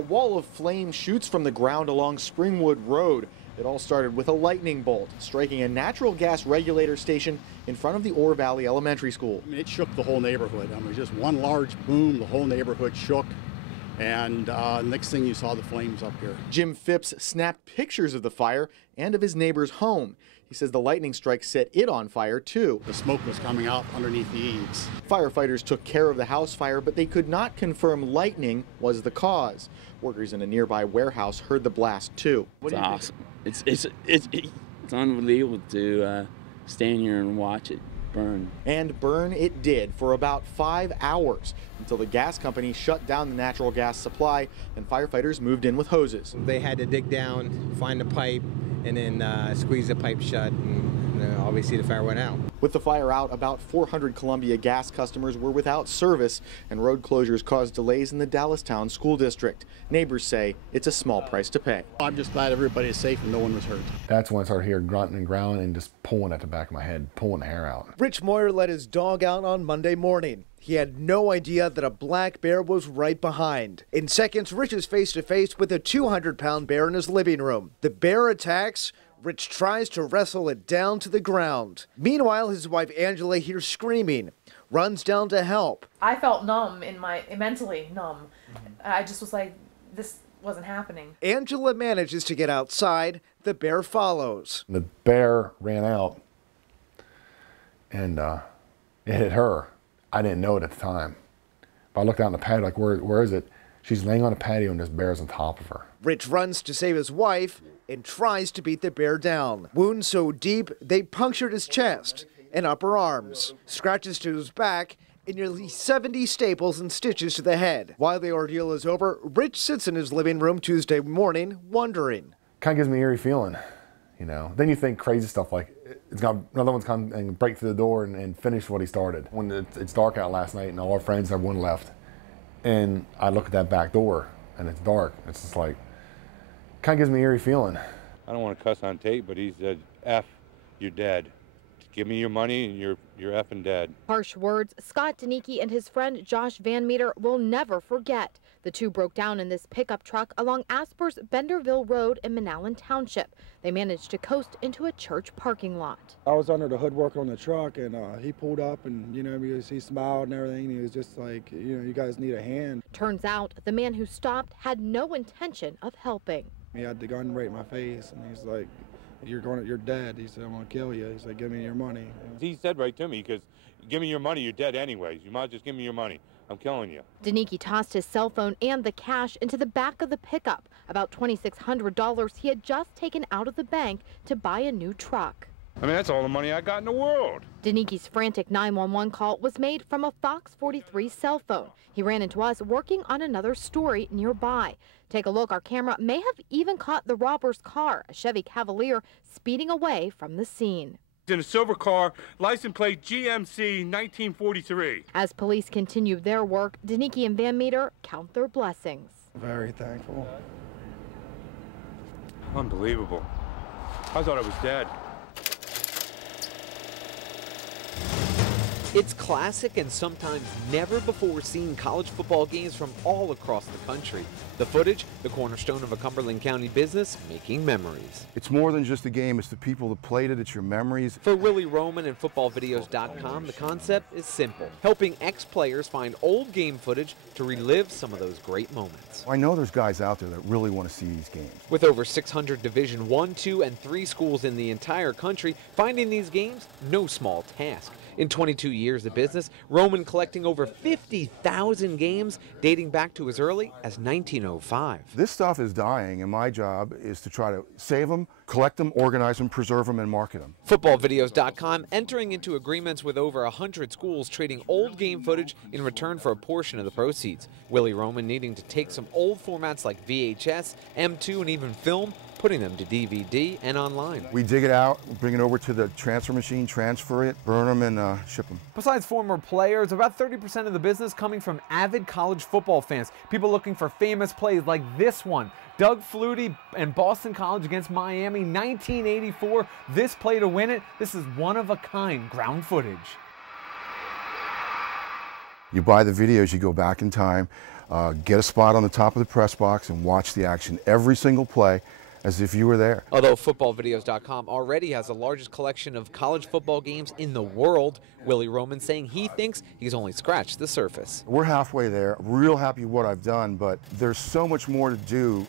A wall of flame shoots from the ground along Springwood Road. It all started with a lightning bolt striking a natural gas regulator station in front of the Ore Valley Elementary School. It shook the whole neighborhood. It was just one large boom. The whole neighborhood shook. And next thing you saw the flames up here. Jim Phipps snapped pictures of the fire and of his neighbor's home. He says the lightning strike set it on fire too. The smoke was coming out underneath the eaves. Firefighters took care of the house fire, but they could not confirm lightning was the cause. Workers in a nearby warehouse heard the blast too. It's awesome. It's unbelievable to stand here and watch it burn. And burn it did for about 5 hours until the gas company shut down the natural gas supply and firefighters moved in with hoses. They had to dig down, find the pipe, and then squeeze the pipe shut, and obviously the fire went out. With the fire out, about 400 Columbia Gas customers were without service, and road closures caused delays in the Dallastown School District. Neighbors say it's a small price to pay. I'm just glad everybody is safe and no one was hurt. That's when I started hearing grunting and growling and just pulling at the back of my head, pulling the hair out. Rich Moyer let his dog out on Monday morning. He had no idea that a black bear was right behind. In seconds, Rich is face to face with a 200-pound bear in his living room. The bear attacks. Rich tries to wrestle it down to the ground. Meanwhile, his wife Angela hears screaming, runs down to help. I felt numb mentally numb. I just was like, this wasn't happening. Angela manages to get outside. The bear follows. The bear ran out and it hit her. I didn't know it at the time. But I looked out in the patio like, where is it? She's laying on a patio and this bear's on top of her. Rich runs to save his wife and tries to beat the bear down. Wounds so deep, they punctured his chest and upper arms. Scratches to his back and nearly 70 staples and stitches to the head. While the ordeal is over, Rich sits in his living room Tuesday morning, wondering. Kind of gives me an eerie feeling, you know. Then you think crazy stuff like, another one's come and break through the door and finish what he started. When it's dark out last night and all our friends, everyone left, and I look at that back door and it's dark, it's just like, kind of gives me an eerie feeling. I don't want to cuss on tape, but he said, F, you're dead. Give me your money and you're effing dead. Harsh words Scott Denicky and his friend Josh Van Meter will never forget. The two broke down in this pickup truck along Asper's Benderville Road in Manalapan Township. They managed to coast into a church parking lot. I was under the hood working on the truck, and he pulled up, and he smiled and everything. And he was just like, you guys need a hand. Turns out the man who stopped had no intention of helping. He had the gun right in my face, and he's like, you're dead. He said, I'm going to kill you. He said, give me your money. He said right to me, because give me your money, you're dead anyways. You might as well just give me your money. I'm killing you. Denicky tossed his cell phone and the cash into the back of the pickup, about $2,600 he had just taken out of the bank to buy a new truck. I mean, that's all the money I got in the world. Denicky's frantic 911 call was made from a Fox 43 cell phone. He ran into us working on another story nearby. Take a look, our camera may have even caught the robber's car, a Chevy Cavalier, speeding away from the scene. In a silver car, license plate GMC 1943. As police continue their work, Denicky and Van Meter count their blessings. Very thankful. Unbelievable. I thought I was dead. It's classic and sometimes never before seen college football games from all across the country. The footage, the cornerstone of a Cumberland County business, making memories. It's more than just a game, it's the people that played it, it's your memories. For Willie Roman and footballvideos.com, the concept is simple, helping ex-players find old game footage to relive some of those great moments. I know there's guys out there that really want to see these games. With over 600 Division I, II, and III schools in the entire country, finding these games, no small task. In 22 years of business, Roman collecting over 50,000 games dating back to as early as 1905. This stuff is dying, and my job is to try to save them, collect them, organize them, preserve them, and market them. Footballvideos.com entering into agreements with over 100 schools trading old game footage in return for a portion of the proceeds. Willie Roman needing to take some old formats like VHS, M2, and even film, putting them to DVD and online. We dig it out, bring it over to the transfer machine, transfer it, burn them, and ship them. Besides former players, about 30% of the business coming from avid college football fans. People looking for famous plays like this one. Doug Flutie and Boston College against Miami, 1984. This play to win it. This is one-of-a-kind ground footage. You buy the videos, you go back in time, get a spot on the top of the press box and watch the action every single play as if you were there. Although footballvideos.com already has the largest collection of college football games in the world, Willie Roman saying he thinks he's only scratched the surface. We're halfway there. Real happy with what I've done, but there's so much more to do.